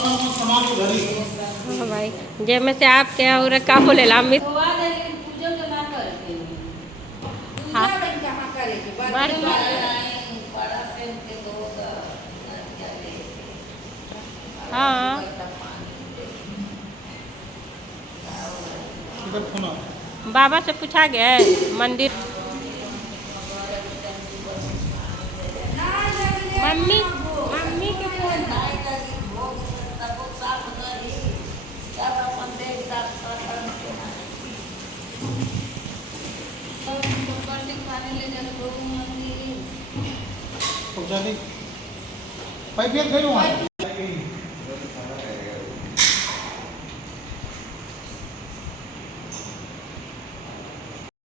हाँ भाई जे में से आप क्या हो रहा का बोले लामित हाँ बार हाँ बाबा से पूछा गया मंदिर मम्मी मम्मी के फोन પાઇપ ગયું